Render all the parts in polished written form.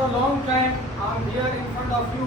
after a long time I'm here in front of you.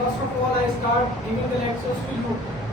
first of all I start giving the lectures to you.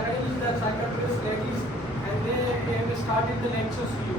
arranged the psychiatrist ladies and they started the lectures to you.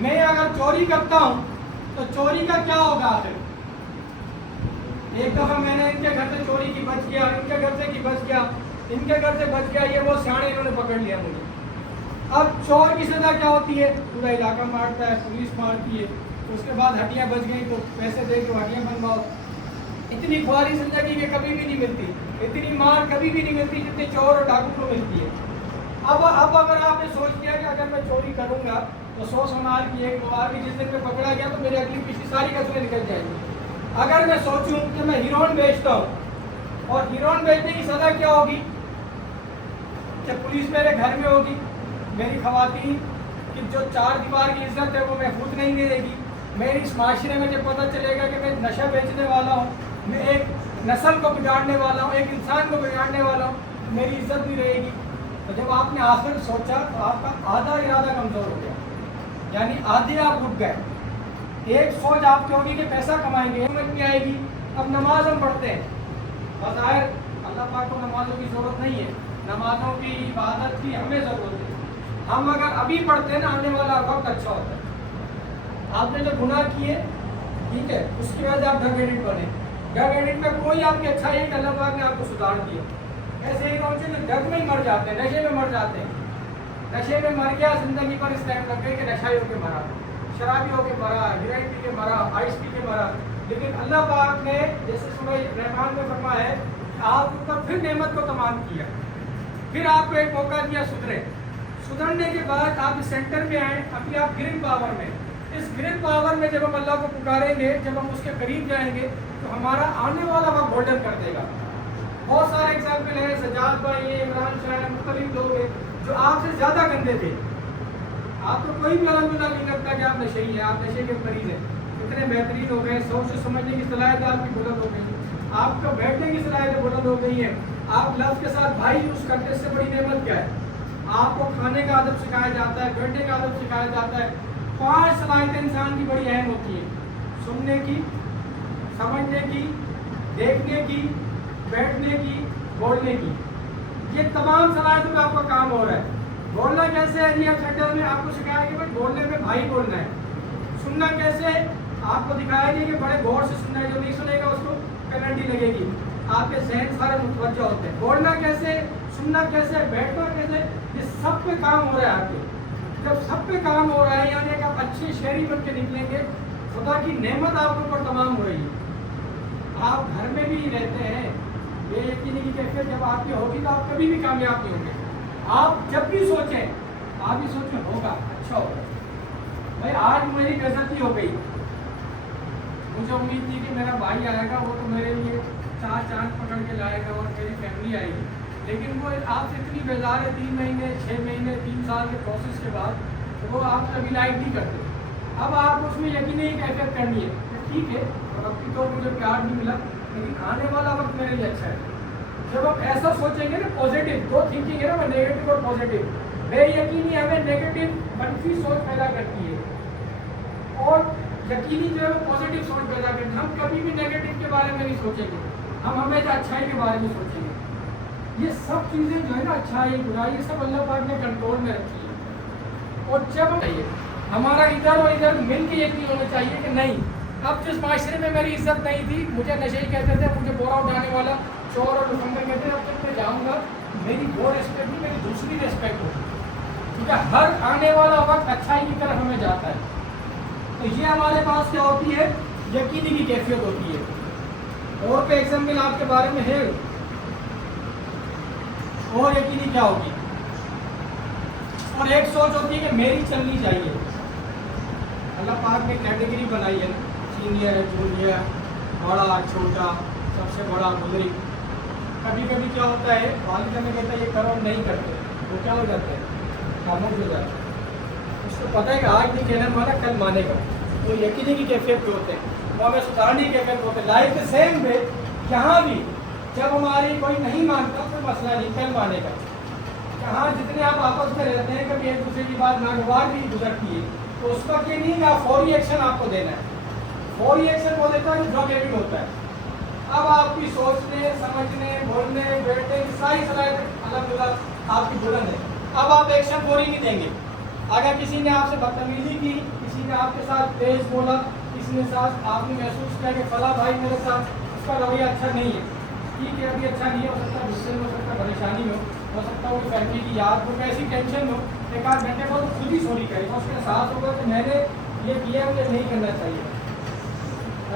میں اگر چوری کرتا ہوں تو چوری کا کیا ہوگا آخر؟ ایک دفعہ میں نے ان کے گھر سے چوری کی بچ گیا، ان کے گھر سے کی بچ گیا، ان کے گھر سے بچ گیا، یہ وہ سیانے انہوں نے پکڑ لیا مجھے۔ اب چور کی سزا کیا ہوتی ہے؟ پورا علاقہ مارتا ہے، پولیس مارتی ہے، اس کے بعد ہڈیاں بچ گئی تو پیسے دے کے ہڈیاں بنواؤ۔ اتنی خواری زندگی کے کبھی بھی نہیں ملتی، اتنی مار کبھی بھی نہیں ملتی جتنی چور اور ڈاکو کو ملتی ہے۔ اب اگر آپ نے سوچ لیا کہ اگر میں چوری کروں گا تو 100 سوال کی ایک بار بھی جس دن میں پکڑا گیا تو میری اگلی پچھلی ساری قسمیں نکل جائیں گی۔ اگر میں سوچوں کہ میں ہیروئن بیچتا ہوں اور ہیروئن بیچنے کی سزا کیا ہوگی کہ پولیس میرے گھر میں ہوگی، میری خواتین کی جو 4 دیوار کی عزت ہے وہ محفوظ نہیں دے گی، میری اس معاشرے میں جب پتہ چلے گا کہ میں نشہ بیچنے والا ہوں، میں ایک نسل کو بگاڑنے والا ہوں، ایک انسان کو بگاڑنے والا ہوں، میری عزت نہیں رہے گی۔ تو جب آپ نے آخر سوچا تو آپ کا آدھا ارادہ کمزور ہو گیا، یعنی آدھے آپ اٹھ گئے۔ ایک سوچ آپ کی ہوگی کہ پیسہ کمائیں گے، سمجھ میں آئے گی۔ اب نماز ہم پڑھتے ہیں، بظاہر اللہ پاک کو نمازوں کی ضرورت نہیں ہے، نمازوں کی عبادت کی ہمیں ضرورت ہے۔ ہم اگر ابھی پڑھتے ہیں نا آنے والا وقت اچھا ہوتا ہے۔ آپ نے جو گناہ کیے ٹھیک ہے، اس کی وجہ سے آپ ڈرگ ایڈکٹ بنے، ڈرگ ایڈکٹ میں کوئی آپ کی اچھائی ہے کہ اللہ پاک نے آپ کو سدھار دیا۔ ایسے ہی لوگ جو ڈرگ میں ہی مر جاتے ہیں، نشے میں مر جاتے ہیں، نشے میں مر گیا زندگی پر اس ٹائم لگ گئی کہ نشہ ہی ہو کے مرا، شرابی ہو کے مرا، ہیروئن پی کے مرا، آئس پی کے مرا۔ لیکن اللہ پاک نے جیسے سورہ رحمان میں فرمایا ہے کہ آپ اوپر پھر نعمت کو تمام کیا، پھر آپ کو ایک موقع دیا سدھرے۔ سدھرنے کے بعد آپ اس سینٹر میں آئیں، ابھی آپ گرین پاور میں، اس گرین پاور میں جب ہم اللہ کو پکاریں گے، جب ہم اس کے قریب جائیں گے تو ہمارا آنے والا وقت گولڈن کر دے گا۔ بہت سارے ایگزامپل ہیں، سجاد بھائی ہیں، عمران شاہ ہیں، مختلف لوگ ہیں جو آپ سے زیادہ گندے تھے۔ آپ کو کوئی بھی الحمدللہ نہیں کرتا کہ آپ نشئی ہیں، آپ نشے کے مریض ہیں، اتنے بہترین ہو گئے، سوچ سمجھنے کی صلاحیت آپ کی بلند ہو گئی، آپ کو بیٹھنے کی صلاحیت بلند ہو گئی ہے، آپ لفظ کے ساتھ بھائی یوز کرتے، اس سے بڑی نعمت کیا ہے؟ آپ کو کھانے کا ادب سکھایا جاتا ہے، بیٹھنے کا ادب سکھایا جاتا ہے۔ 5 صلاحیتیں انسان کی بڑی اہم ہوتی ہیں، سننے کی، سمجھنے کی، دیکھنے کی، بیٹھنے کی، بولنے کی۔ یہ تمام صلاحیتوں میں آپ کا کام ہو رہا ہے۔ بولنا کیسے ہے؟ یہ سینٹر میں آپ کو سکھایا کہ بھائی بولنے میں بھائی بولنا ہے۔ سننا کیسے؟ آپ کو دکھایا گیا کہ بڑے غور سے سننا ہے، جو نہیں سنے گا اس کو پینلٹی لگے گی، آپ کے ذہن سارے متوجہ ہوتے ہیں۔ بولنا کیسے، سننا کیسے، بیٹھنا کیسے، یہ سب پہ کام ہو رہا ہے آپ کے۔ جب سب پہ کام ہو رہا ہے یعنی کہ آپ اچھے شہری بن کے نکلیں گے، خدا کی نعمت آپ کے اوپر تمام ہو رہی ہے۔ آپ گھر میں بھی رہتے ہیں، یہ یقینی کی کیفیت جب آپ کی ہوگی تو آپ کبھی بھی کامیاب نہیں ہوں گے۔ آپ جب بھی سوچیں، آپ ہی سوچیں ہوگا اچھا ہوگا۔ بھائی آج میری بےعزتی ہو گئی، مجھے امید تھی کہ میرا بھائی آئے گا، وہ تو میرے لیے 4 چاند پکڑ کے لائے گا اور میری فیملی آئے گی، لیکن وہ آپ سے اتنی بیزار ہے 3 مہینے 6 مہینے 3 سال کے پروسیس کے بعد، تو وہ آپ کبھی لائک نہیں کرتے۔ اب آپ اس میں یقینی کیفیت کرنی ہے کہ ٹھیک ہے، اور اب کی تو مجھے پیار نہیں ملا، لیکن آنے والا وقت میرے لیے اچھا ہے۔ جب ہم ایسا سوچیں گے نا، پازیٹیو 2 تھنکنگ ہے نا، نیگیٹو اور پازیٹیو، بے یقینی ہمیں نیگیٹو منفی سوچ پیدا کرتی ہے، اور یقینی جو ہے وہ پازیٹیو سوچ پیدا کرتی ہے۔ ہم کبھی بھی نیگیٹو کے بارے میں نہیں سوچیں گے، ہم ہمیشہ اچھائی کے بارے میں سوچیں گے۔ یہ سب چیزیں جو ہے نا، اچھائی برائی، یہ سب اللہ پاک نے کنٹرول میں رکھی ہے۔ اور جب ہمارا ادھر اور ادھر مل کے یقین ہونا چاہیے کہ نہیں، اب جس معاشرے میں میری عزت نہیں تھی، مجھے نشے کہتے تھے، مجھے بورا اٹھانے والا، چور اور لفنگر کہتے ہیں، اب جب میں جاؤں گا میری وہ ریسپیکٹ نہیں، میری دوسری ریسپیکٹ ہوگی، کیونکہ ہر آنے والا وقت اچھائی کی طرف ہمیں جاتا ہے۔ تو یہ ہمارے پاس کیا ہوتی ہے؟ یقینی کی کیفیت ہوتی ہے۔ اور پہ ایگزامپل آپ کے بارے میں ہے، اور یقینی کیا ہوگی؟ اور ایک سوچ ہوتی ہے کہ میری چلنی چاہیے۔ اللہ پاک نے کیٹیگری بنائی ہے، سینئر، جونیئر، بڑا، چھوٹا، سب سے بڑا، بزرگ۔ کبھی کبھی کیا ہوتا ہے، والد میں کہتا ہے یہ کرو، نہیں کرتے، وہ کیا ہو جاتے ہیں؟ خاموش ہو جاتے ہیں۔ اس کو پتہ ہے کہ آج نہیں کہنا مانا، کل مانے گا۔ تو یقینی کی کیفیت جو ہوتے ہیں وہ ہمیں سدھارنے کی کیفیت ہوتے ہیں۔ لائف کے سیم وے یہاں بھی جب ہماری کوئی نہیں مانتا کوئی مسئلہ نہیں، کل مانے گا۔ یہاں جتنے آپ آپس میں رہتے ہیں، کبھی ایک دوسرے کی بات ناگوار بھی گزرتی ہے، تو اس وقت یہ نہیں کہ آپ فوری ایکشن آپ کو دینا ہے۔ فوری ایکشن وہ دیتا ہے جو ڈرگ ایڈکٹ ہوتا ہے۔ اب آپ کی سوچنے، سمجھنے، بولنے، بیٹھنے کی ساری صلاحیت الحمدللہ آپ کی بلند ہے۔ اب آپ ایکشن فوری نہیں دیں گے، اگر کسی نے آپ سے بدتمیزی کی، کسی نے آپ کے ساتھ تیز بولا، کسی نے ساتھ آپ نے محسوس کیا کہ فلاں بھائی میرے ساتھ اس کا رویہ اچھا نہیں ہے، ٹھیک ہے ابھی اچھا نہیں ہے، ہو سکتا ہے غصے میں، ہو سکتا ہے پریشانی ہو سکتا ہے وہ فیملی کی یاد ہو، ایسی ٹینشن ہو، ایک آدھ گھنٹے بعد وہ خود ہی سوری کرے گا، اس کے احساس ہوگا کہ میں نے یہ کیا، مجھے نہیں کرنا چاہیے.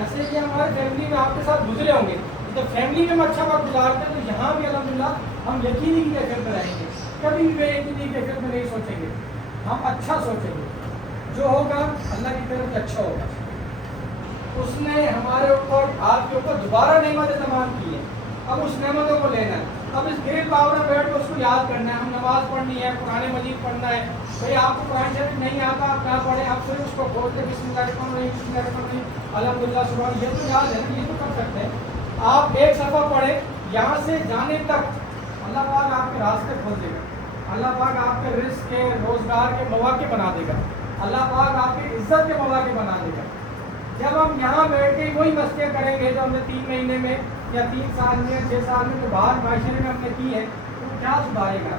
ایسے کہ ہمارے فیملی میں آپ کے ساتھ گزرے ہوں گے، جب فیملی میں ہم اچھا وقت گزارتے ہیں تو یہاں بھی الحمدللہ ہم یقینی کی کیفیت میں رہیں گے، کبھی بھی بے یقینی کی کیفیت میں نہیں سوچیں گے، ہم اچھا سوچیں گے، جو ہوگا اللہ کی طرف سے اچھا ہوگا. اس نے ہمارے اوپر، آپ کے اوپر دوبارہ نعمتیں تمام کی ہے، اب اس نعمتوں کو لینا ہے. اب اس گریل پاور میں بیٹھ کے اس کو یاد کرنا ہے، ہم نماز پڑھنی ہے، قرآن مجید پڑھنا ہے. بھائی آپ کو قرآن شریف نہیں آتا، آپ کیا پڑھیں، آپ صرف اس کو کھولتے بسم اللہ الرحمن الرحیم، بسم اللہ الرحمن الرحیم، الحمدللہ سبحان، یہ تو یاد ہے نا، یہ تو کر سکتے ہیں. آپ ایک صفحہ پڑھیں، یہاں سے جانے تک اللہ پاک آپ کے راستے کھول دے گا، اللہ پاک آپ کے رزق کے، روزگار کے مواقع بنا دے گا، اللہ پاک آپ کی عزت کے مواقع بنا دے گا. جب ہم یہاں بیٹھ کے وہی مستیاں کریں گے جو ہم نے 3 مہینے میں یا 3 سال میں 6 سال میں جو باہر معاشرے میں ہم نے کی ہے، تو کیا سدھارے گا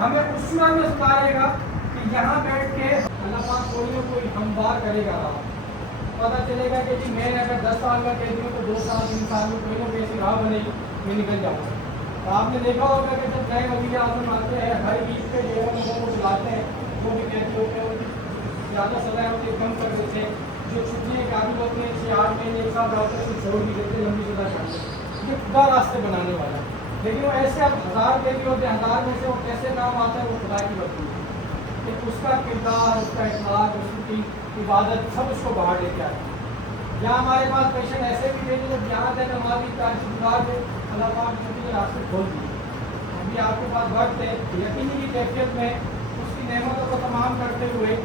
ہمیں اس صورت میں سدھارے گا کہ یہاں بیٹھ کے اللہ پاک کوئی نہ کوئی ہموار کرے گا. پتہ چلے گا کہ جی میں نے اگر 10 سال کا کہہ دوں تو 2 سال 3 سال میں کوئی نہ کوئی ایسی راہ بنے گی، میں نکل جاؤں گا. تو آپ نے دیکھا ہوگا کہ جب نئے وزیر اعظم آتے ہیں ہر عید پہ جو ہے لوگوں کو بلاتے ہیں، وہ بھی کہتے ہوتے ہیں ان کی زیادہ سزائیں ہوتی کم کر دیتے ہیں، جو چھٹیاں قابل ہوتی ہیں 6 8 مہینے ایک ساتھ آتے ہیں چھوڑ بھی دیتے، لمبی سزا چاہتے ہیں. یہ خدا راستے بنانے والا ہے. لیکن وہ ایسے اب 1000 کے بھی ہوتے ہیں، 1000 میں سے وہ کیسے کام آتا ہے وہ خدا کی مرضی ہے کہ اس کا کردار، اس کا اخلاق، اس کی عبادت سب اس کو باہر لے کے آتے ہیں. یہاں ہمارے پاس پیشنٹ ایسے بھی تھے جب یہاں تک ہماری تعلقات ہے، اللہ پاک چھٹی کے راستے کھول دیے. ابھی آپ کے پاس وقت ہے، یقینی کی کیفیت میں اس کی نعمتوں کو تمام کرتے ہوئے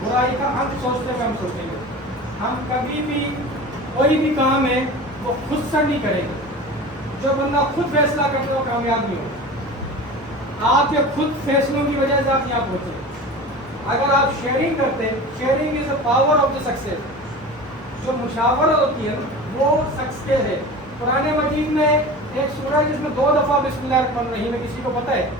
برائی کا انت سوچتے ہوئے ہم سوچیں گے. ہم کبھی بھی کوئی بھی کام ہے وہ خود سے نہیں کریں گے. جو بندہ خود فیصلہ کرتے وہ کامیاب نہیں ہوگا. آپ کے خود فیصلوں کی وجہ سے آپ یہاں پہنچے. اگر آپ شیئرنگ کرتے، sharing is a power of the success. جو مشاورت ہوتی ہے نا وہ سکسیز ہے. قرآن مجید میں ایک سورہ جس میں 2 دفعہ بسم اللہ الرحمن الرحیم ہے، کسی کو پتہ ہے؟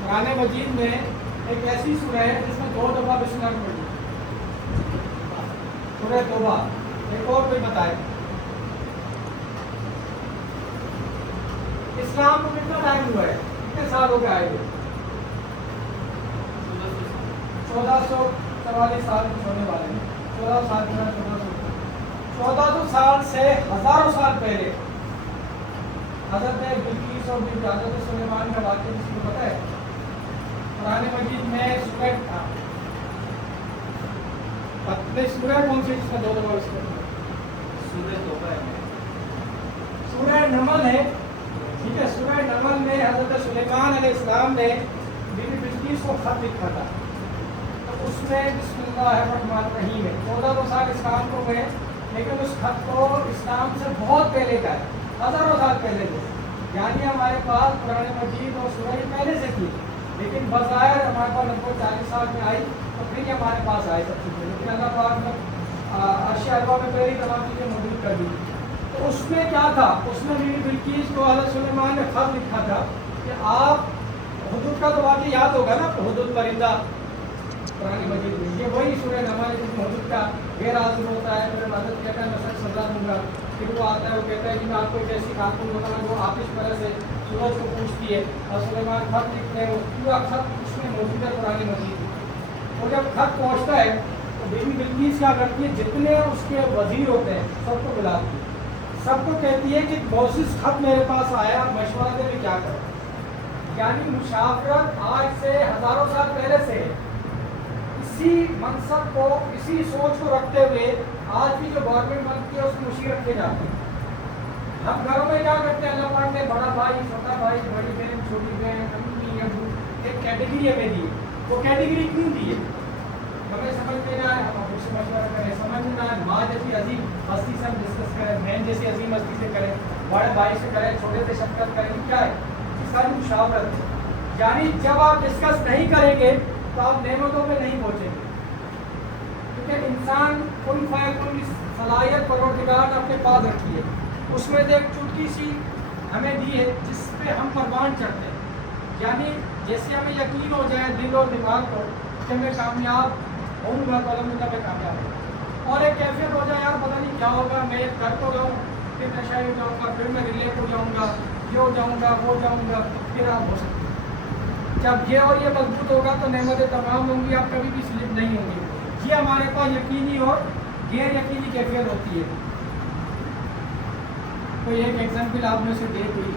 قرآن مجید میں ایک ایسی سورہ ہے جس میں 2 دفعہ بسم اللہ الرحمن الرحیم، سورہ توبہ. ایک اور کوئی بتائے. اسلام کو کتنا ٹائم ہوا ہے، کتنے سال ہو گئے آئے ہوئے؟ 1444 سال ہونے والے ہیں. 1400 سال سے ہزاروں سال پہلے حضرت بلقیس اور حضرت سلیمان کا واقعہ کسی کو پتہ ہے؟ قرآن مجید میں سورہ کون سی جس میں 2 دفعہ اس میں سورہ توبہ ہے، سورہ نمل ہے. ٹھیک ہے، سورہ نمل میں حضرت سلیمان علیہ السلام نے بیوی بلقیس کو خط لکھا تھا، تو اس میں بسم اللہ الرحمن الرحیم ہے. 1400 سال اسلام کو ہوئے، لیکن اس خط کو اسلام سے بہت پہلے کا ہے، ہزاروں سال پہلے کو. یعنی ہمارے پاس قرآن مجید اور سورہ پہلے سے تھی، لیکن بظاہر ہمارے پاس 40 سال میں آئی تو پھر ہمارے پاس آئے سب چیزیں. لیکن اللہ پاک نے عرش اربا میں پہلی تمام چیزیں موجود کر دی. تو اس میں کیا تھا؟ اس میں بیوی بلقیس کو حضرت سلیمان نے خط لکھا تھا کہ آپ حدود کا تو واقعی یاد ہوگا نا، حدود پرندہ قرآن مجید میں یہ وہی سورہ نمل ہے جس میں حدود کا غیر حاضر ہوتا ہے. پھر حضرت کہتا ہے میں سچ سزا دوں گا. پھر وہ آتا ہے، وہ کہتا ہے کہ میں آپ کو ایک ایسی خاتون بتاؤں جو آپ اس طرح سے سورج کو پوچھتی ہے، اور سلیمان خط لکھتے ہیں. وہ پورا خط اس میں موجود ہے قرآن مجید میں. اور جب خط پہنچتا ہے تو بیوی بلقیس کیا کرتی ہے، جتنے اس کے وزیر ہوتے ہیں سب کو بلاتی ہے، سب کو کہتی ہے کہ موسس خط میرے پاس آیا، مشورہ دے میں کیا کروں. یعنی مشاورت آج سے ہزاروں سال پہلے سے اسی منصب کو، اسی سوچ کو رکھتے ہوئے آج بھی جو گورنمنٹ بنتی ہے اس میں مشیر رکھے جاتے ہیں. ہم گھروں میں کیا کرتے ہیں، اللہ پاک نے بڑا بھائی، چھوٹا بھائی، بڑی بہن، چھوٹی بہن، امی ابو ایک کیٹیگری ہمیں دی ہے. وہ کیٹیگری کیوں دی ہے؟ ہمیں سمجھ میں نہ آئے ہم آپ سے مشورہ کریں، سمجھ میں نہ آئے ماں جیسی عظیم ہستی سے ہم ڈسکس کریں، بہن جیسی عظیم ہستی سے کریں، بڑے بھائی سے کریں، چھوٹے سے شفقت کریں. کیا ہے اس کا مشاورت ہے. یعنی جب آپ ڈسکس نہیں کریں گے تو آپ نعمتوں پہ نہیں پہنچیں گے. کیونکہ انسان کن فیکن کی صلاحیت پروردگار نے اپنے پاس رکھی ہے. اس میں سے ایک چٹکی سی ہمیں دی ہے جس پہ ہم پروان چڑھتے ہیں. یعنی جیسے ہمیں یقین ہو جائے دل اور دماغ کو کہ میں کامیاب ہوں گا تو الحمدللہ میں کامیاب ہوں. اور ایک کیفیت ہو جائے یار پتہ نہیں کیا ہوگا, میں گھر کو جاؤں پھر نشہ ہو جاؤں گا, پھر میں ریلیٹ ہو جاؤں گا, یہ ہو جاؤں گا, وہ جاؤں گا, پھر آپ ہو سکتے ہیں. جب یہ اور یہ مضبوط ہوگا تو نعمتیں تمام ہوں گی, آپ کبھی بھی سلپ نہیں ہوں گی. یہ ہمارے پاس یقینی اور غیر یقینی کیفیت ہوتی ہے. تو ایک ایگزامپل آپ میں سے دے دی